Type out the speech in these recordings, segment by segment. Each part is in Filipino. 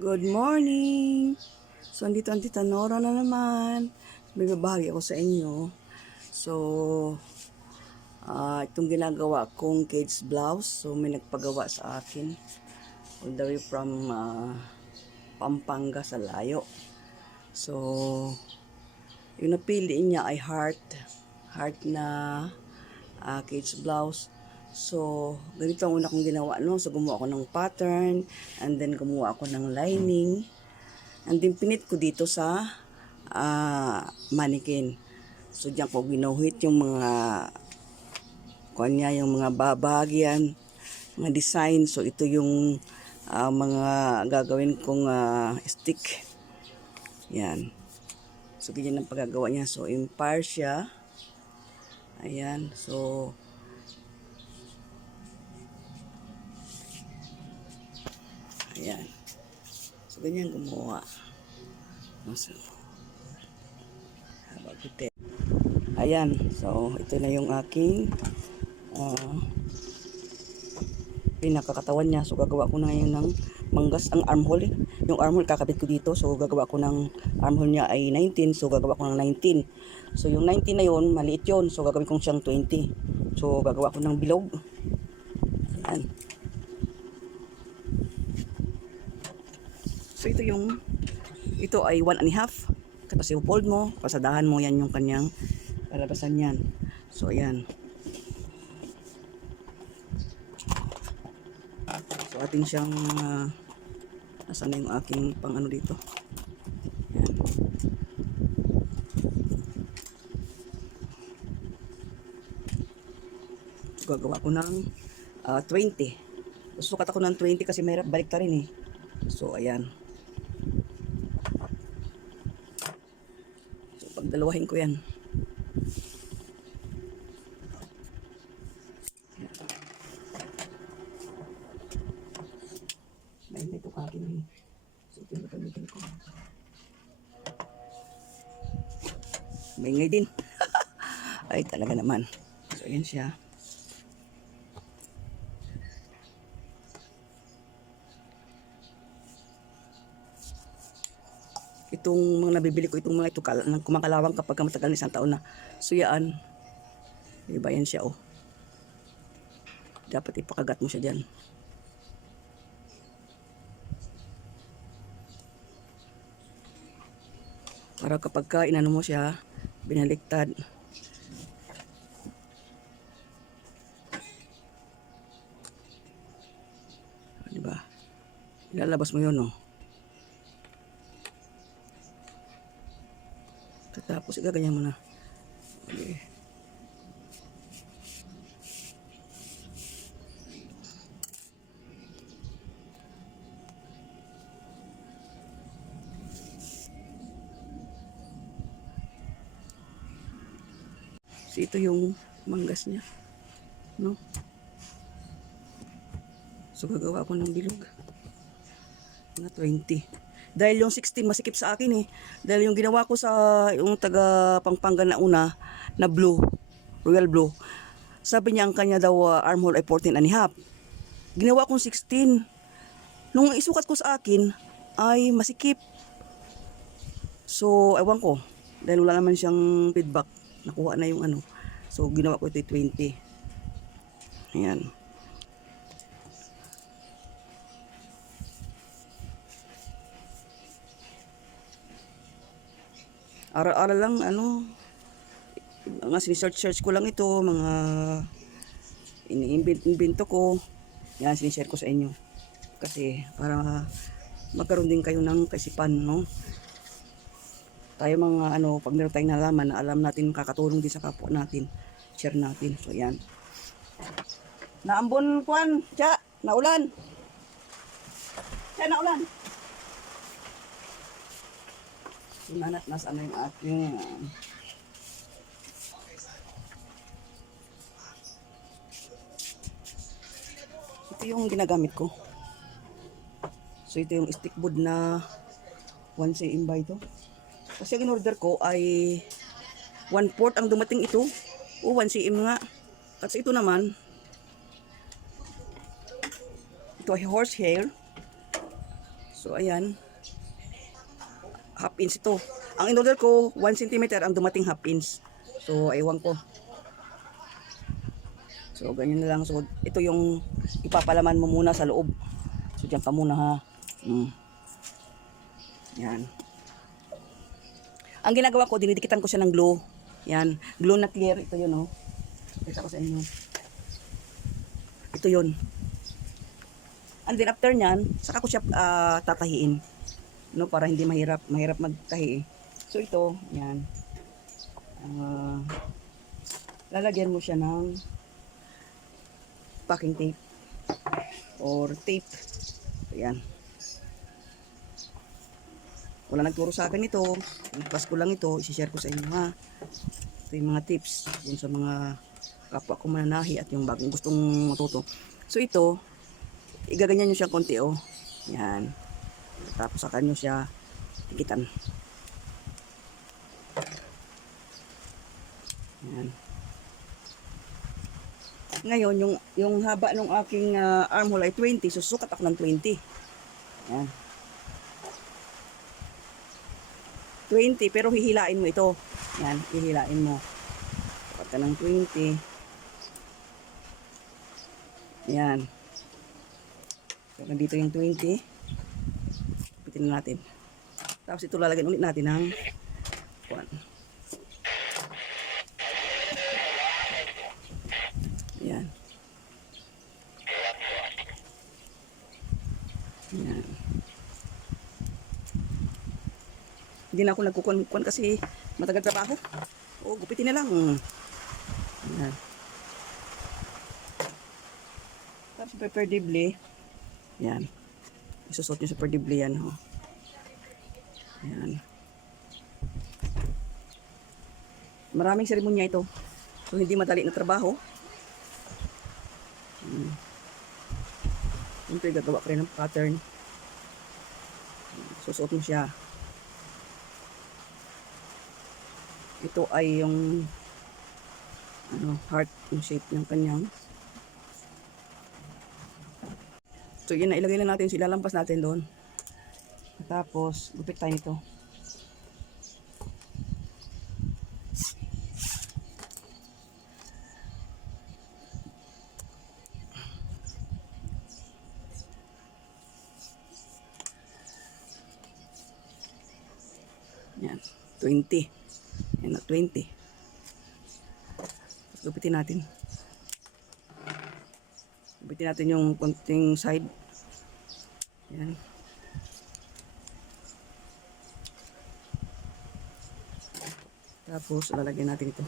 Good morning! So, andito ang Tita Nora na naman. May babahagi ako sa inyo. So, itong ginagawa kong kids blouse. So, may nagpagawa sa akin. All the way from Pampanga sa layo. So, yung napili niya ay heart. Heart na kids blouse. So, ganito ang una kong ginawa, no? So, gumawa ako ng pattern, and then gumawa ako ng lining, and then pinit ko dito sa mannequin. So, diyan ko ginuhit yung mga yung mga babagyan, mga design. So, ito yung mga gagawin kong stick. Yan. So, ganyan ang paggagawa niya. So, empire siya. Ayan. So, ayan. So, ganyan gumawa. So, habang kita. Ayan. So, ito na yung aking pinakakatawan niya. So, gagawa ko na ngayon ng manggas ang armhole. Yung armhole kakabit ko dito. So, gagawa ko ng armhole niya ay 19. So, gagawa ko ng 19. So, yung 19 na yun, maliit yun. So, gagawin kong siyang 20. So, gagawa ko ng bilog. Ayan. So, ito ay 1.5. Tapos i-fold mo, pasadahan mo yan yung kanyang palabasan yan. So, ayan. So, atin siyang nasaan na yung aking pang ano dito. Ayan. So, gagawa ko ng 20. Susukat ako ng 20 kasi mahirap balik ta rin eh. So, ayan. So, pagdalawahin ko yan. May ito akin. So, pinagamitin ko. May ngay din. Ay, talaga naman. So, ayan siya. Itong mga nabibili ko, itong mga ito, kumakalawang kapag matagal na isang taon na. So, yan. Diba yan siya, oh. Dapat ipakagat mo siya dyan. Para kapag ka inano mo siya, binaliktad. Diba? Ilalabas mo yun, oh. Tapos igaganyan mo na. Okay. So, ito yung manggas niya. No? So, gagawa ko ng bilog. Mga 20. Dahil yung 16 masikip sa akin eh. Dahil yung ginawa ko sa yung taga Pampanga na una, na blue, royal blue, sabi niya ang kanya daw armhole ay 14.5. Ginawa kong 16. Nung isukat ko sa akin, ay masikip. So, ewan ko. Dahil wala naman siyang feedback. Nakuha na yung ano. So, ginawa ko ito 20. Ayan. Ara-ara lang, ano, mga sinesearch ko lang ito, mga ini-invento ko. Yan, sinishare ko sa inyo. Kasi, para magkaroon din kayo ng kaisipan, no? Tayo mga, ano, pag meron tayong nalaman na alam natin, kakatulong din sa kapwa natin, share natin. So, yan. Naambon, Kwan, Cha, naulan. Cha, naulan. Sinanat na sana yung aking ito yung ginagamit ko. So ito yung stick board na 1 cm ba ito. Kasi ang in-order ko ay 1/4 ang dumating ito. O 1 cm nga. Kasi ito naman, ito ay horsehair. So, ayan. Half inch ito. Ang in-order ko, 1 cm. Ang dumating half inch. So, ewan ko. So, ganyan na lang. So, ito yung ipapalaman mo muna sa loob. So, dyan ka muna ha. Yan. Ang ginagawa ko, dinidikitan ko siya ng glue. Yan. Glue na clear. Ito yun, oh. Ito ko sa inyo. Ito yun. And then after nyan, saka ko siya tatahiin. No, para hindi mahirap magtahi. So ito, yan. Lalagyan mo siya ng packing tape or tape. Ayan. Wala nagturo sa akin ito. Ipas ko lang ito. Isi-share ko sa inyo ha. Ito yung mga tips dun sa mga kapwa ko mananahi at yung bagong gustong matuto. So ito, igaganyan nyo siya konti oh. Yan. Tapos saka nyo siya tikitan. Yan. Ngayon, yung haba ng aking armhole ay 20. Susukat ako ng 20. Yan. 20, pero hihilain mo ito. Yan, hihilain mo. Sukat ka ng 20. Yan. So, nandito yung 20. Pitin na natin. Tapos ito lalagyan ulit natin ng 1. Yan. Yan. Hindi na ako nagkukuhan kasi matagal trabaho. O, gupitin na lang. Yan. Tapos perdibli. Yan. Isusot nyo sa perdibli yan. Oh. Yan. Maraming seremonya ito. So, hindi madali na trabaho. Siyempre, gagawa ka rin ng pattern. Susuot mo siya. Ito ay yung heart yung shape ng kanyang. So, yun na ilagay na natin. Ilalampas natin doon. Tapos, gupit tayo nito. Yan, 20. Yan na, 20. Tapos gupitin natin. Gupitin natin yung konting side. Yan. Tapos, lalagyan natin ito.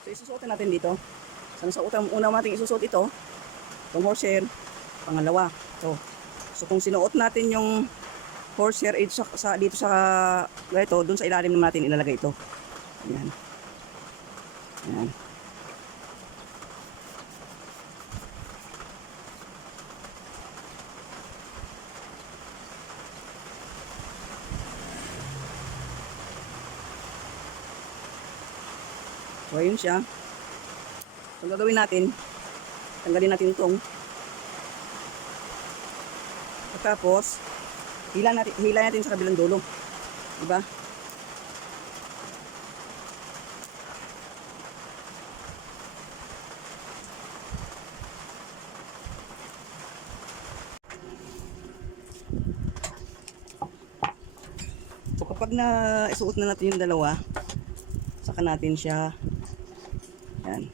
So, isusuotin natin dito. Sa una natin isusuot ito, itong horsehair, pangalawa. So kung sinuot natin yung horsehair dito sa ganito, dun sa ilalim naman natin ilalagay ito. Ayan. Ayan. So, ayun siya. So, gagawin natin, tanggalin natin itong. Tapos, hila natin sa kabilang dulo. Diba? So, kapag pag na isuot na natin yung dalawa, saka natin siya, yan.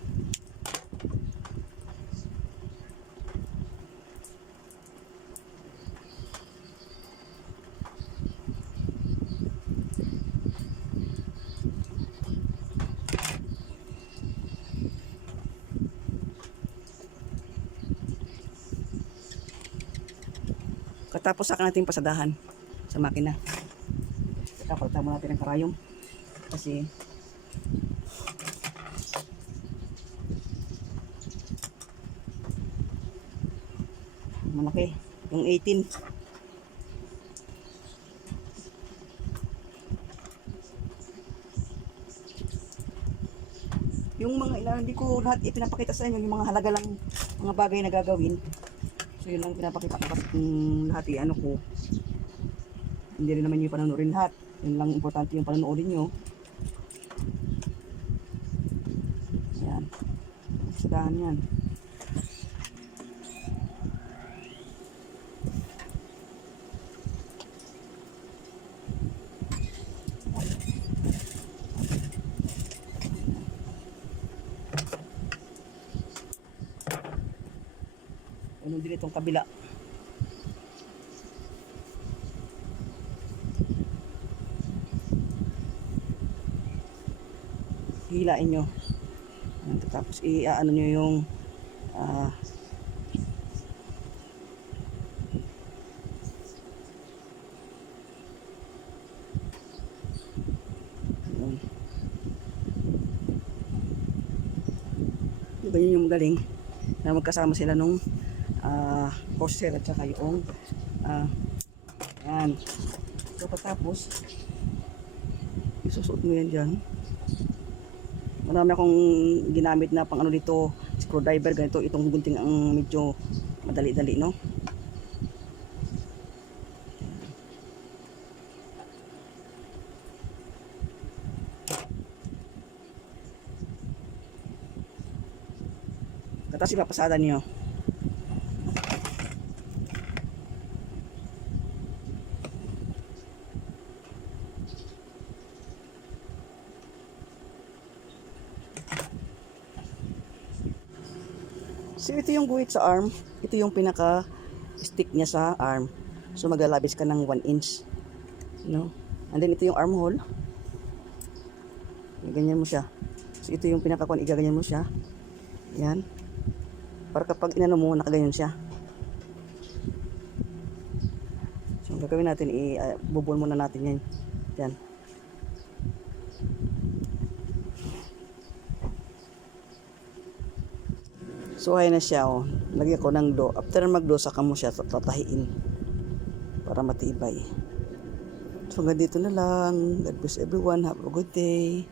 Katapos saka natin pasadahan sa makina. Saka palitan mo natin ang karayom. Kasi malaki. Yung 18. Yung mga ilan, hindi ko lahat ipinapakita sa inyo. Yung mga halaga lang, mga bagay na gagawin. So yun lang pinapakita ko kasi kung lahat ano ko. Hindi rin naman yung panonoodin lahat. Yun lang importante yung panonoodin nyo. Yan. Sadahan yan. Ano din itong kabila. Hilain nyo. Tapos i-ano nyo yung ganyan yung magaling na magkasama sila nung coaster at saka yung yan. So patapos isusuot mo yan dyan. Marami akong ginamit na pang ano dito, screwdriver, ganito, itong gunting ang medyo madali-dali, no? Tapos ipapasada niyo. So ito yung guhit sa arm, ito yung pinaka stick niya sa arm. So maglalabis ka ng 1 inch, no? And then ito yung armhole. Ganyan mo siya. So ito yung pinaka kung igaganyan mo siya. Yan. Para kapag inano mo, nakaganyan siya. So ang gagawin natin, bubol muna natin yan. Yan. So ay na siya, oh. Lagyan ko ng do. After mag-do, saka mo siya tatahiin para matibay. So hanggang dito na lang. God bless everyone. Have a good day.